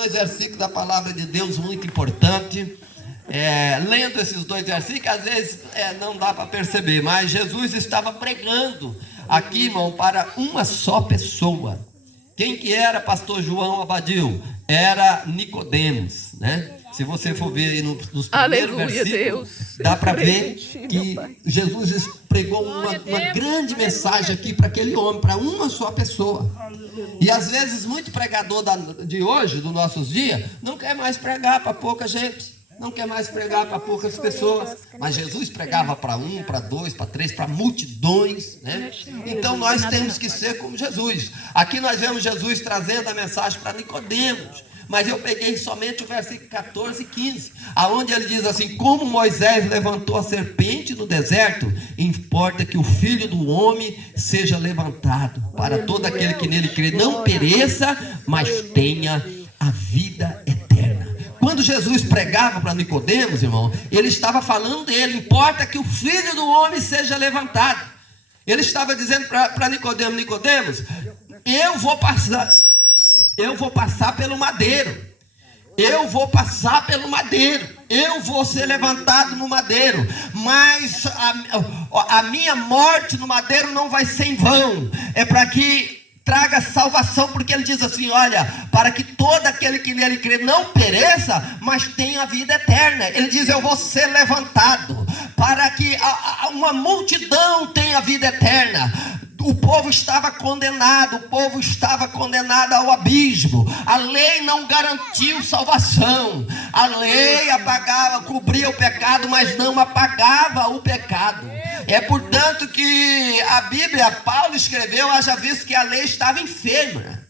Dois versículos da palavra de Deus muito importante. Lendo esses dois versículos, às vezes não dá para perceber, mas Jesus estava pregando aqui, irmão, para uma só pessoa. Quem que era pastor João Abadil? Era Nicodemos, né? Se você for ver aí nos primeiros versículos, Deus, dá para ver que Jesus pregou uma grande mensagem aqui para aquele homem, para uma só pessoa. E às vezes muito pregador de hoje, dos nossos dias, não quer mais pregar para pouca gente, não quer mais pregar para poucas pessoas. Mas Jesus pregava para um, para dois, para três, para multidões, né? Então nós temos que ser como Jesus. Aqui nós vemos Jesus trazendo a mensagem para Nicodemos. Mas eu peguei somente o versículo 14 e 15, aonde ele diz assim: como Moisés levantou a serpente no deserto, importa que o Filho do Homem seja levantado, para todo aquele que nele crê não pereça, mas tenha a vida eterna. Quando Jesus pregava para Nicodemos, irmão, ele estava falando dele. Importa que o Filho do Homem seja levantado. Ele estava dizendo para Nicodemos: Nicodemos, eu vou passar pelo madeiro. Eu vou passar pelo madeiro. Eu vou ser levantado no madeiro. Mas a minha morte no madeiro não vai ser em vão. É para que traga salvação. Porque ele diz assim: olha, para que todo aquele que nele crê não pereça, mas tenha a vida eterna. Ele diz: eu vou ser levantado para que uma multidão tenha a vida eterna. O povo estava condenado ao abismo. A lei não garantiu salvação. A lei cobria o pecado, mas não apagava o pecado. É portanto que a Bíblia, Paulo escreveu, haja visto que a lei estava enferma,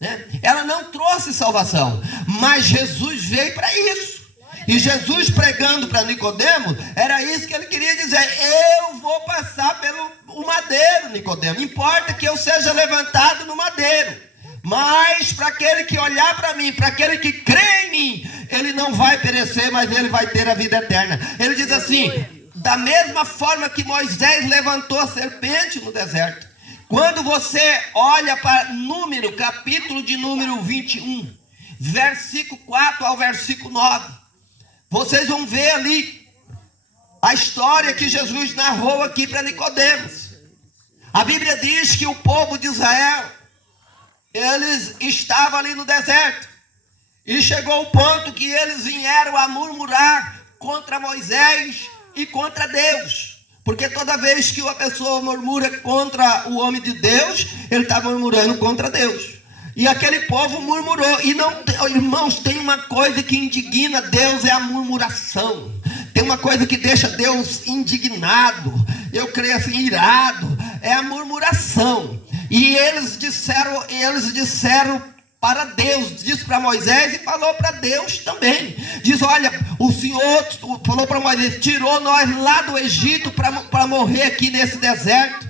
né? Ela não trouxe salvação, mas Jesus veio para isso. E Jesus pregando para Nicodemos, era isso que ele queria dizer: eu vou passar pelo madeiro, Nicodemos. Importa que eu seja levantado no madeiro. Mas para aquele que olhar para mim, para aquele que crê em mim, ele não vai perecer, mas ele vai ter a vida eterna. Ele diz assim: da mesma forma que Moisés levantou a serpente no deserto. Quando você olha para capítulo de número 21, versículo 4 ao versículo 9, vocês vão ver ali a história que Jesus narrou aqui para Nicodemos. A Bíblia diz que o povo de Israel, eles estavam ali no deserto. E chegou o ponto que eles vieram a murmurar contra Moisés e contra Deus. Porque toda vez que uma pessoa murmura contra o homem de Deus, ele está murmurando contra Deus. E aquele povo murmurou. E não, irmãos, tem uma coisa que indigna Deus, é a murmuração. Tem uma coisa que deixa Deus indignado, eu creio assim, irado, é a murmuração. E eles disseram para Deus, disse para Moisés e falou para Deus também. Diz: olha, o Senhor falou para Moisés, tirou nós lá do Egito para morrer aqui nesse deserto,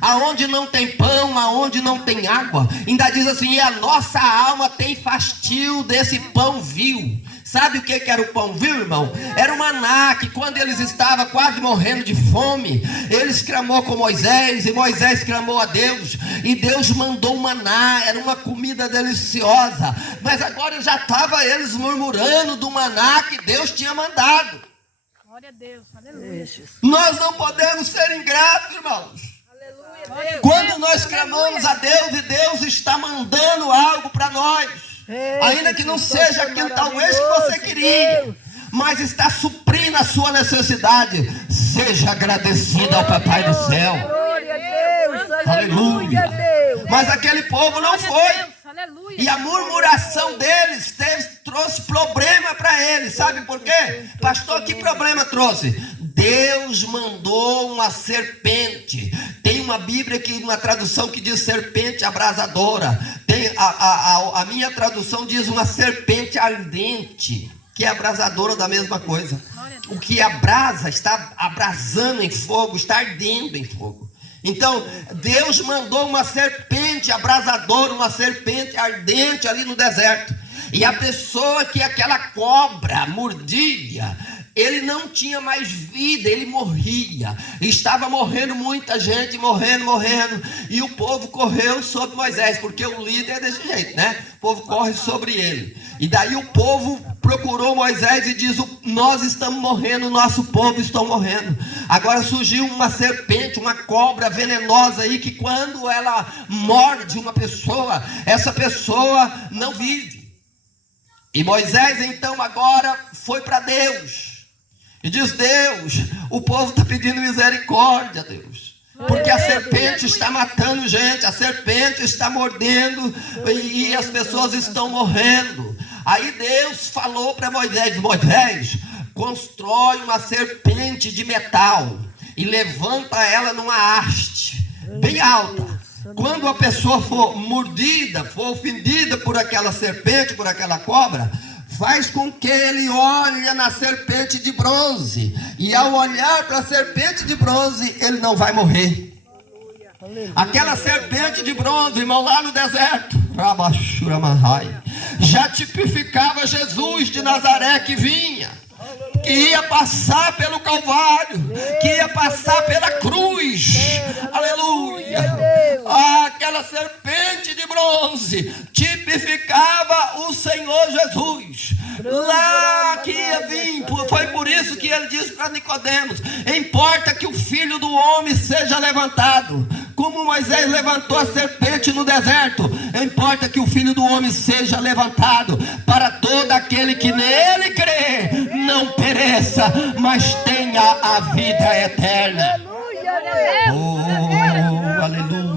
aonde não tem pão, aonde não tem água. Ainda diz assim: e a nossa alma tem fastio desse pão vil. Sabe o que era o pão vil, irmão? Era o maná, que quando eles estavam quase morrendo de fome, eles clamou com Moisés, e Moisés clamou a Deus, e Deus mandou o maná. Era uma comida deliciosa, mas agora já estava eles murmurando do maná que Deus tinha mandado. Glória a Deus, aleluia. Nós não podemos ser ingratos, irmãos. Quando nós clamamos a Deus e Deus está mandando algo para nós, ainda que não seja aquilo talvez que você queria, mas está suprindo a sua necessidade, seja agradecido ao Papai do céu. Aleluia. Mas aquele povo não foi. E a murmuração deles trouxe problema para eles. Sabe por quê? Pastor, que problema trouxe? Deus mandou uma serpente. Tem uma Bíblia, uma tradução que diz serpente abrasadora. Tem a minha tradução diz uma serpente ardente, que é abrasadora da mesma coisa. O que abrasa, está abrasando em fogo, está ardendo em fogo. Então, Deus mandou uma serpente abrasadora, uma serpente ardente ali no deserto. E a pessoa que aquela cobra mordia, ele não tinha mais vida, ele morria. Estava morrendo muita gente, morrendo. E o povo correu sobre Moisés, porque o líder é desse jeito, né? O povo corre sobre ele. E daí o povo procurou Moisés e diz: nós estamos morrendo, nosso povo está morrendo. Agora surgiu uma serpente, uma cobra venenosa aí, que quando ela morde uma pessoa, essa pessoa não vive. E Moisés então agora foi para Deus e diz: Deus, o povo está pedindo misericórdia, Deus, porque a serpente está matando gente, a serpente está mordendo e as pessoas estão morrendo. Aí Deus falou para Moisés: Moisés, constrói uma serpente de metal e levanta ela numa haste bem alta. Quando a pessoa for mordida, for ofendida por aquela serpente, por aquela cobra, faz com que ele olhe na serpente de bronze. E ao olhar para a serpente de bronze, ele não vai morrer. Aquela serpente de bronze, irmão, lá no deserto, já tipificava Jesus de Nazaré que vinha, que ia passar pelo Calvário, que ia passar pela cruz. Aleluia. Aquela serpente de bronze tipificava o Senhor Jesus, lá que ia vir. Foi por isso que ele disse para Nicodemos: importa que o Filho do Homem seja levantado, como Moisés levantou a serpente no deserto. Importa que o Filho do Homem seja levantado, para todo aquele que nele crê não pereça, mas tenha a vida eterna. Oh, aleluia.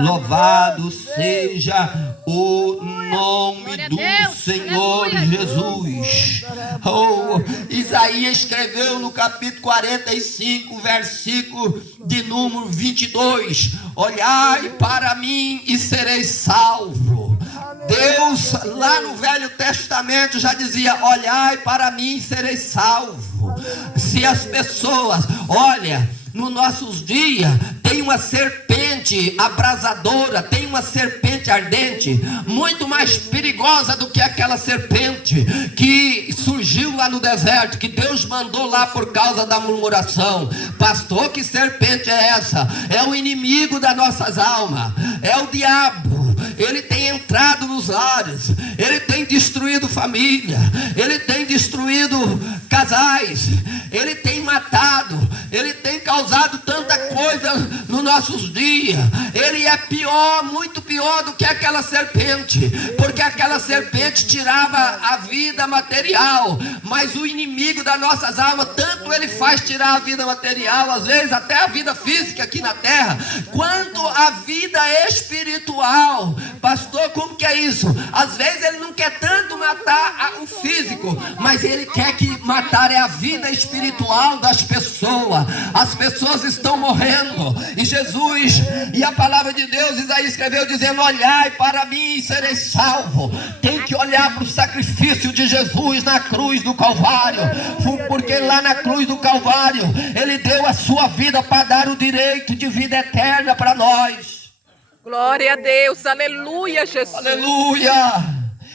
Louvado seja o nome do Senhor Jesus. Oh, Isaías escreveu no capítulo 45, versículo de número 22: olhai para mim e sereis salvo. Deus lá no Velho Testamento já dizia: olhai para mim e sereis salvo. Se as pessoas, olha, nos nossos dias tem uma serpente abrasadora, tem uma serpente ardente, muito mais perigosa do que aquela serpente que surgiu lá no deserto, que Deus mandou lá por causa da murmuração. Pastor, que serpente é essa? É o inimigo das nossas almas, é o diabo. Ele tem entrado nos lares, ele tem destruído família, ele tem destruído casais, ele tem matado, ele tem causado tanta coisa nos nossos dias. Ele é pior, muito pior do que aquela serpente, porque aquela serpente tirava a vida material, mas o inimigo das nossas almas, tanto ele faz tirar a vida material, às vezes até a vida física aqui na terra, quanto a vida espiritual. Pastor, como que é isso? Às vezes ele não quer tanto matar o físico, mas ele quer que matar a vida espiritual das pessoas. As pessoas estão morrendo, e Jesus, e a palavra de Deus, Isaías escreveu dizendo: olhai para mim e sereis salvo. Tem que olhar para o sacrifício de Jesus na cruz do Calvário, porque lá na cruz do Calvário ele deu a sua vida para dar o direito de vida eterna para nós. Glória a Deus, aleluia, Jesus. Aleluia.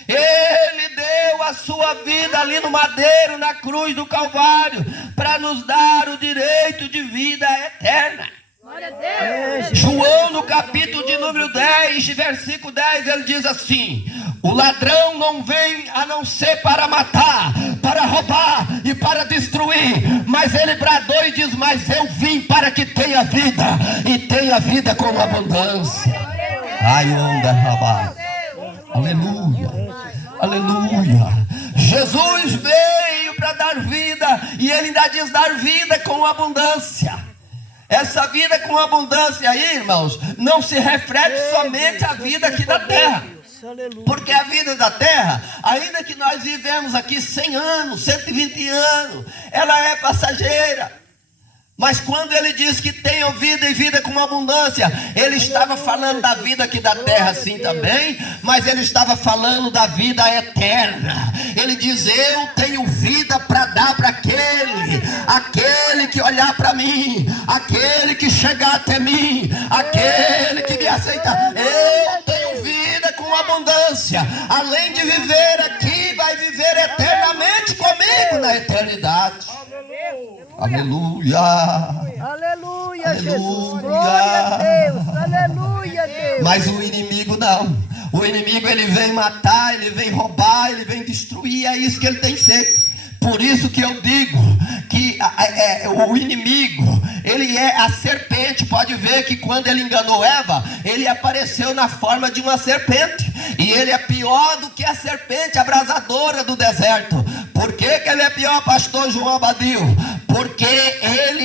Ele deu a sua vida ali no madeiro, na cruz do Calvário, para nos dar o direito de vida eterna. Glória a Deus. João, no capítulo de número 10, versículo 10, ele diz assim: o ladrão não vem a não ser para matar, para roubar e para destruir, mas ele bradou e diz: mas eu vim para que tenha vida, e tenha vida com abundância. Ai, onda, rabá. Aleluia, aleluia. Jesus veio para dar vida, e ele ainda diz: dar vida com abundância. Essa vida com abundância aí, irmãos, não se reflete somente à vida aqui da terra, porque a vida da terra, ainda que nós vivemos aqui 100 anos, 120 anos, ela é passageira. Mas quando ele diz que tenham vida e vida com abundância, ele estava falando da vida aqui da terra sim também, mas ele estava falando da vida eterna. Ele diz: eu tenho vida para dar para aquele que olhar para mim, aquele que chegar até mim, aquele que me aceitar. Eu tenho vida com abundância. Além de viver aqui, vai viver eternamente comigo na eternidade. Aleluia. Aleluia, Jesus. Aleluia. Glória a Deus. Aleluia, Deus. Mas o inimigo não. O inimigo, ele vem matar, ele vem roubar, ele vem destruir. É isso que ele tem feito. Por isso que eu digo que o inimigo, ele é a serpente. Pode ver que quando ele enganou Eva, ele apareceu na forma de uma serpente. E ele é pior do que a serpente abrasadora do deserto. Por que ele é pior, pastor João Abadio? Porque ele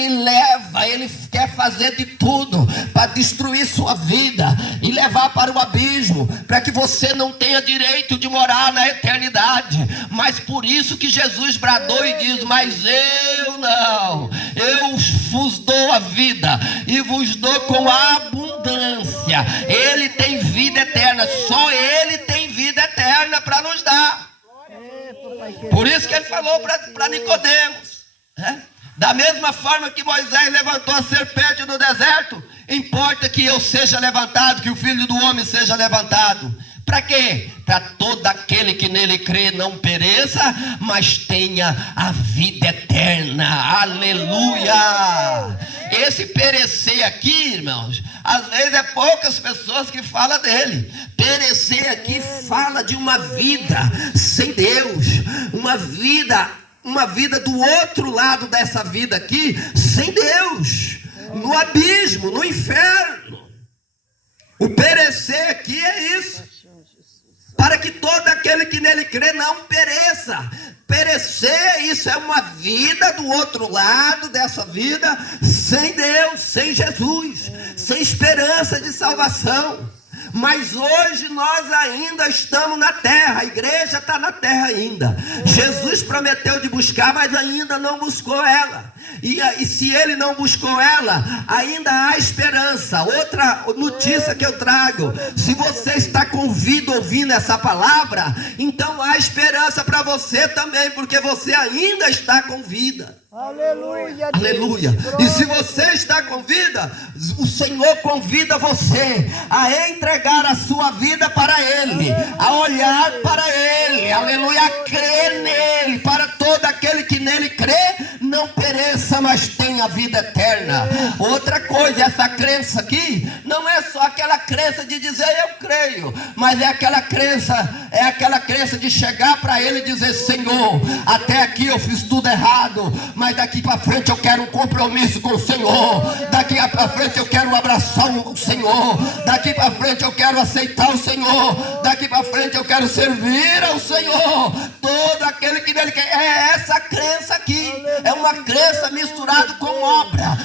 quer fazer de tudo para destruir sua vida e levar para o abismo, para que você não tenha direito de morar na eternidade. Mas por isso que Jesus bradou e diz: mas eu não, eu vos dou a vida e vos dou com abundância. Ele tem vida eterna, só ele tem vida eterna para nos dar. Por isso que ele falou para Nicodemos, né? Da mesma forma que Moisés levantou a serpente no deserto, importa que eu seja levantado, que o Filho do Homem seja levantado. Para quê? Para todo aquele que nele crê não pereça, mas tenha a vida eterna. Aleluia! Esse perecer aqui, irmãos, às vezes é poucas pessoas que falam dele. Perecer aqui fala de uma vida sem Deus, uma vida do outro lado dessa vida aqui, sem Deus, no abismo, no inferno. O perecer aqui é isso, para que todo aquele que nele crê não pereça. Perecer, isso é uma vida do outro lado dessa vida, sem Deus, sem Jesus, sem esperança de salvação. Mas hoje nós ainda estamos na terra, a igreja está na terra ainda. Jesus prometeu de buscar, mas ainda não buscou ela. E se ele não buscou ela, ainda há esperança. Outra notícia que eu trago: se você está com vida ouvindo essa palavra, então há esperança para você também, porque você ainda está com vida. Aleluia, Deus. Aleluia. E se você está com vida, o Senhor convida você a entregar a sua vida para Ele, a olhar para Ele, aleluia, a crer nele, para todo aquele que nele crê não pereça, mas tenha vida eterna. Outra coisa, essa crença aqui não é só aquela crença de dizer eu creio, mas é aquela crença de chegar para Ele e dizer: Senhor, até aqui eu fiz tudo errado, mas daqui para frente eu quero um compromisso com o Senhor. Daqui para frente eu quero abraçar o Senhor. Daqui para frente eu quero aceitar o Senhor. Daqui para frente eu quero servir ao Senhor. Todo aquele que nele quer. É essa crença aqui. É uma crença misturada com obra.